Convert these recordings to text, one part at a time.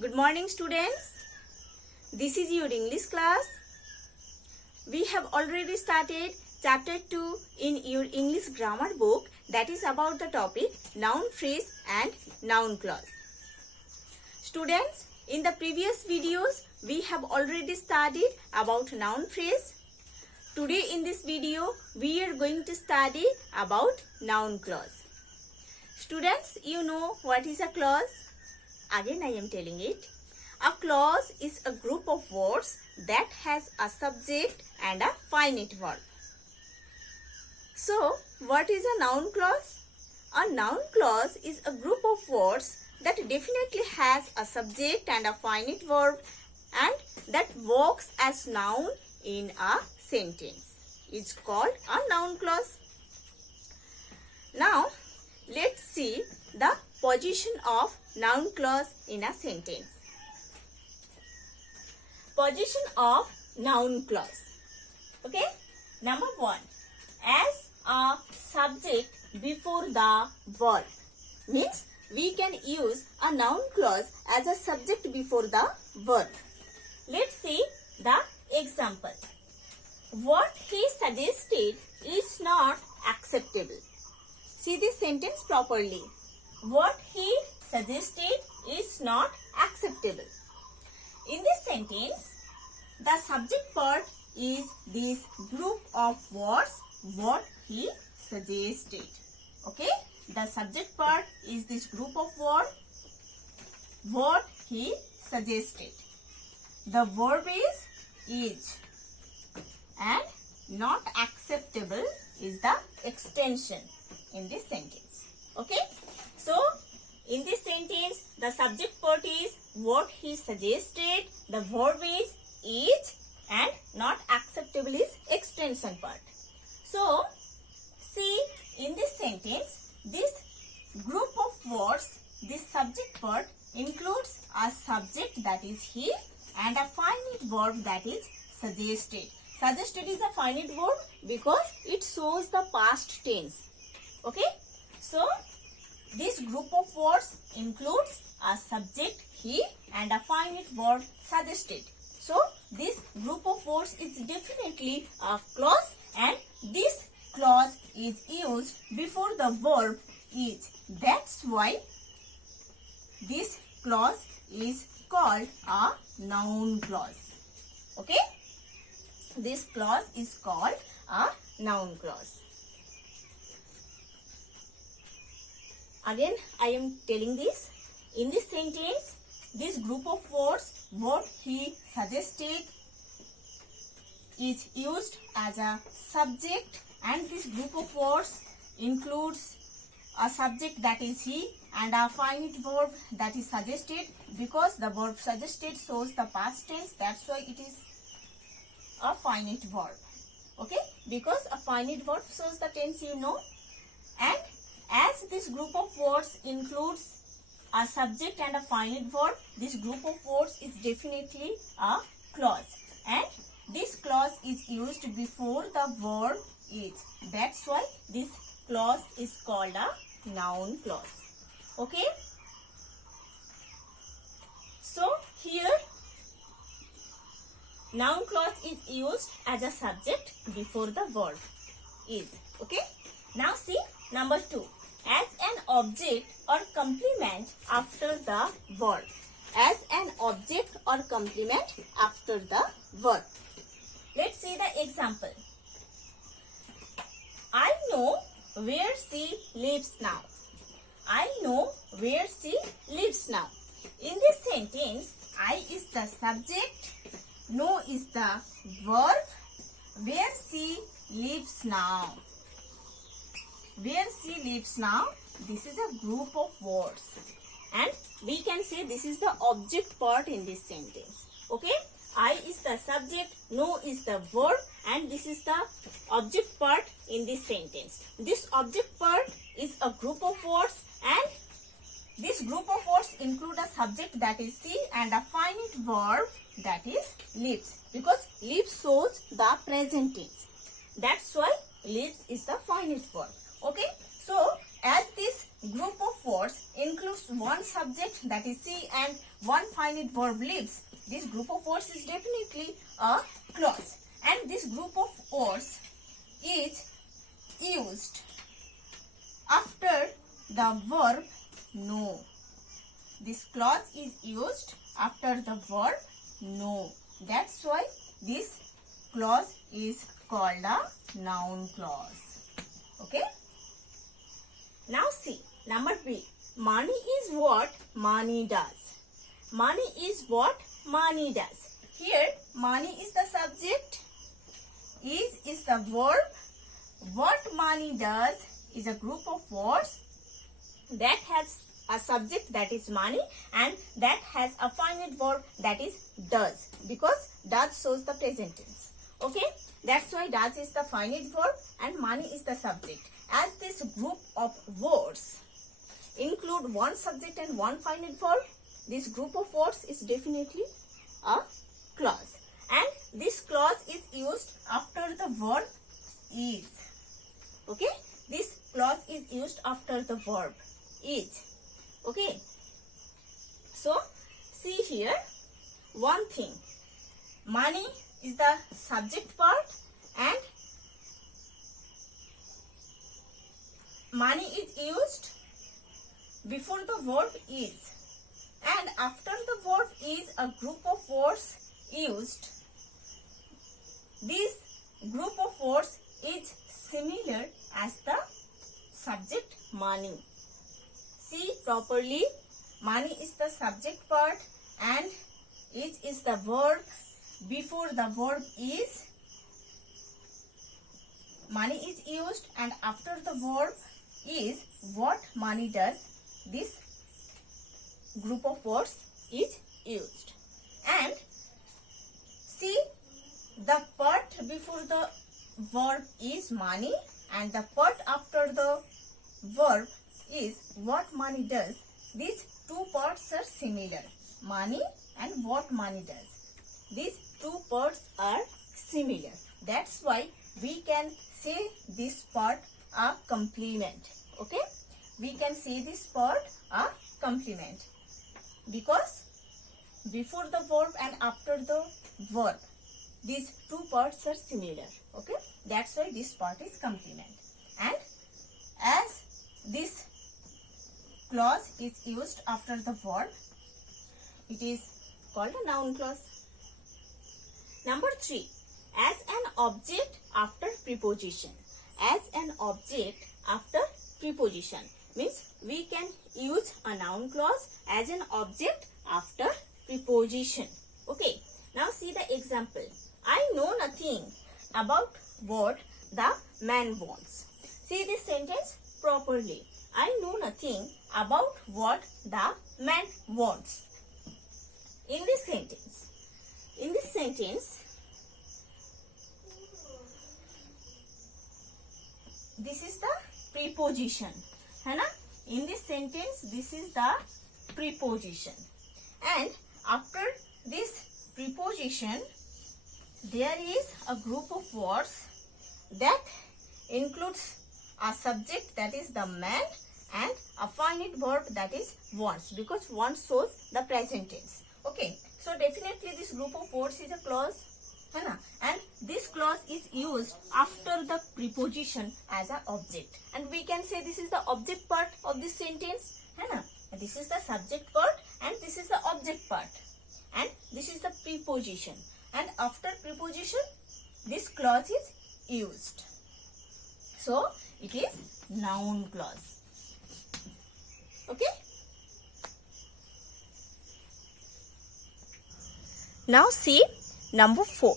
Good morning, students. This is your English class. We have already started chapter 2 in your English grammar book, that is about the topic noun phrase and noun clause. Students, in the previous videos, we have already studied about noun phrase. Today in this video, we are going to study about noun clause. Students, you know what is a clause? Again, I am telling it. A clause is a group of words that has a subject and a finite verb. So, what is a noun clause? A noun clause is a group of words that definitely has a subject and a finite verb and that works as noun in a sentence. It's called a noun clause. Now, let's see the position of noun clause in a sentence. Position of noun clause. Okay. Number 1. As a subject before the verb. Means we can use a noun clause as a subject before the verb. Let's see the example. What he suggested is not acceptable. See this sentence properly. What he suggested is not acceptable. In this sentence, the subject part is this group of words, what he suggested. Okay? The subject part is this group of words, what he suggested. The verb is and not acceptable is the extension in this sentence. Okay? So, in this sentence, the subject part is what he suggested, the verb is and not acceptable is extension part. So, see in this sentence, this group of words, this subject part includes a subject that is he and a finite verb that is suggested. Suggested is a finite verb because it shows the past tense. Okay? So, this group of words includes a subject he and a finite verb suggested. So, this group of words is definitely a clause and this clause is used before the verb is. That's why this clause is called a noun clause. Okay? This clause is called a noun clause. Again, I am telling this. In this sentence, this group of words, what he suggested, is used as a subject and this group of words includes a subject that is he and a finite verb that is suggested because the verb suggested shows the past tense. That's why it is a finite verb. Okay? Because a finite verb shows the tense, you know. And as this group of words includes a subject and a finite verb, this group of words is definitely a clause. And this clause is used before the verb is. That's why this clause is called a noun clause. Okay? So, here noun clause is used as a subject before the verb is. Okay? Now see number 2. As an object or complement after the verb. As an object or complement after the verb. Let's see the example. I know where she lives now. I know where she lives now. In this sentence, I is the subject, know is the verb, where she lives now. Where she lives now, this is a group of words. And we can say this is the object part in this sentence. Okay? I is the subject, know is the verb and this is the object part in this sentence. This object part is a group of words and this group of words include a subject that is she and a finite verb that is lives. Because lives shows the present tense. That's why lives is the finite verb. Okay, so as this group of words includes one subject, that is see, and one finite verb leaves, this group of words is definitely a clause. And this group of words is used after the verb know. This clause is used after the verb know. That's why this clause is called a noun clause. Okay? Now see, number B. Money is what money does. Money is what money does. Here, money is the subject. Is the verb. What money does is a group of words that has a subject, that is money, and that has a finite verb, that is does, because does shows the present tense. Okay, that's why does is the finite verb and money is the subject. As this group of words include one subject and one finite verb, this group of words is definitely a clause, and this clause is used after the verb is. Okay, this clause is used after the verb is. Okay, so see here one thing. Money is the subject part and money is used before the verb is, and after the verb is a group of words used. This group of words is similar as the subject money. See properly, money is the subject part and is the verb before the verb is. Money is used and after the verb is what money does, this group of words is used. And see, the part before the verb is money and the part after the verb is what money does. These two parts are similar, money and what money does. These two parts are similar. That's why we can say this part a complement. Okay, we can say this part a complement because before the verb and after the verb, these two parts are similar. Okay, that's why this part is complement. And as this clause is used after the verb, it is called a noun clause. Number 3, as an object after preposition. As an object after preposition means we can use a noun clause as an object after preposition. Okay, now see the example. I know nothing about what the man wants. See this sentence properly. I know nothing about what the man wants. In this sentence, this is the preposition, है ना? In this sentence, this is the preposition, and after this preposition, there is a group of words that includes a subject, that is the man, and a finite verb, that is wants, because wants shows the present tense. Okay, so definitely this group of words is a clause, है ना? And this clause is used after the preposition as an object, and we can say this is the object part of this sentence, है ना? This is the subject part and this is the object part, and this is the preposition, and after preposition this clause is used. So it is noun clause. Okay. Now see number 4.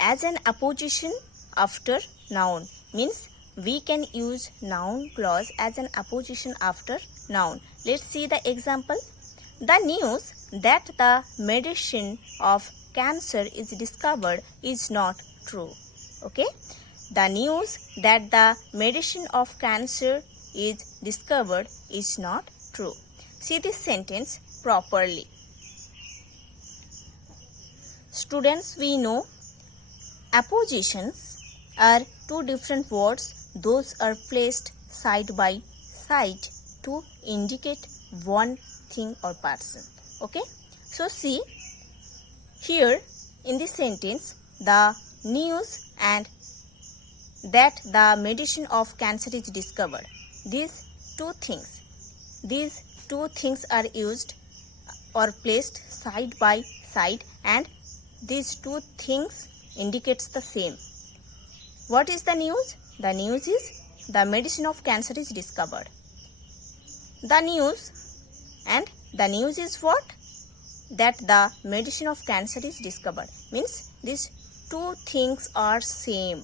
As an apposition after noun means we can use noun clause as an apposition after noun. Let's see the example. The news that the medicine of cancer is discovered is not true. Okay. The news that the medicine of cancer is discovered is not true. See this sentence properly. Students, we know appositions are two different words. Those are placed side by side to indicate one thing or person. Okay, so see here in this sentence, the news and that the medicine of cancer is discovered. These two things are used or placed side by side, and these two things indicates the same. What is the news? The news is the medicine of cancer is discovered. The news, and the news is what? That the medicine of cancer is discovered. Means these two things are same.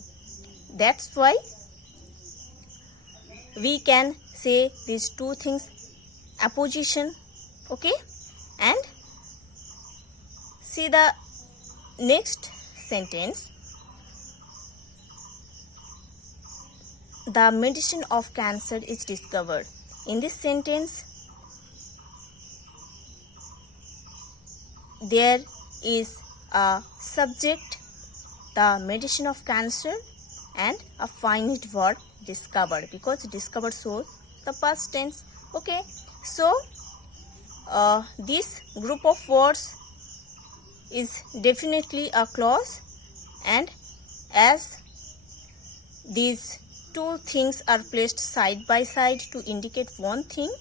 That's why we can say these two things opposition. Okay, and see the next sentence. The medicine of cancer is discovered. In this sentence, there is a subject, the medicine of cancer, and a finite verb, discovered, because discovered shows the past tense. Okay, so this group of words is definitely a clause, and as these two things are placed side by side to indicate one thing,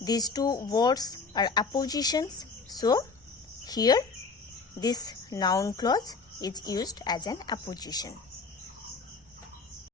these two words are appositions, so here this noun clause is used as an apposition.